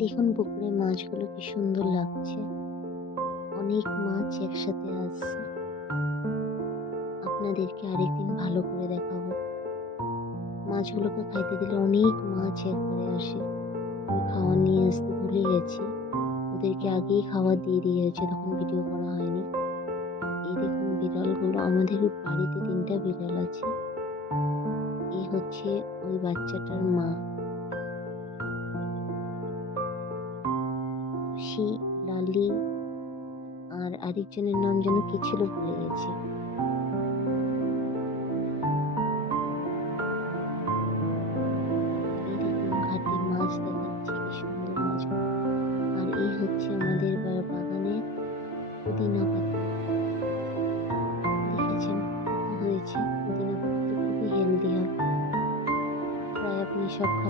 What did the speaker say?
দেখুন পুকুরে মাছগুলো কি সুন্দর লাগছে। অনেক মাছ একসাথে আসছে। আপনাদেরকে আরেকদিন ভালো করে দেখাবো। মাছগুলোকে খাইতে দিলে অনেক মাছ একবারে আসে। আমি খাবার নিয়ে আসতে ভুলে গেছি, ওদেরকে আগেই খাবার দিয়ে দিয়েছে, তখন ভিডিও করা হয়নি। এই দেখুন বিড়ালগুলো, আমাদের বাড়িতে 3টা বিড়াল আছে। এই হচ্ছে ওই বাচ্চাটার মা, খুশি, লালি, আর আরেকজনের নাম যেন কি ছিল ভুলে গেছি। এই দেখুন ঘাটে মাছ দেখাচ্ছে, কি সুন্দর মাছ। আর এই হচ্ছে আমাদের বাগানে পুদিনা পাতা। দেখেছেন কত হয়েছে। পুদিনা পাতা তো খুবই হেলদি হয়, প্রায় আপনি সব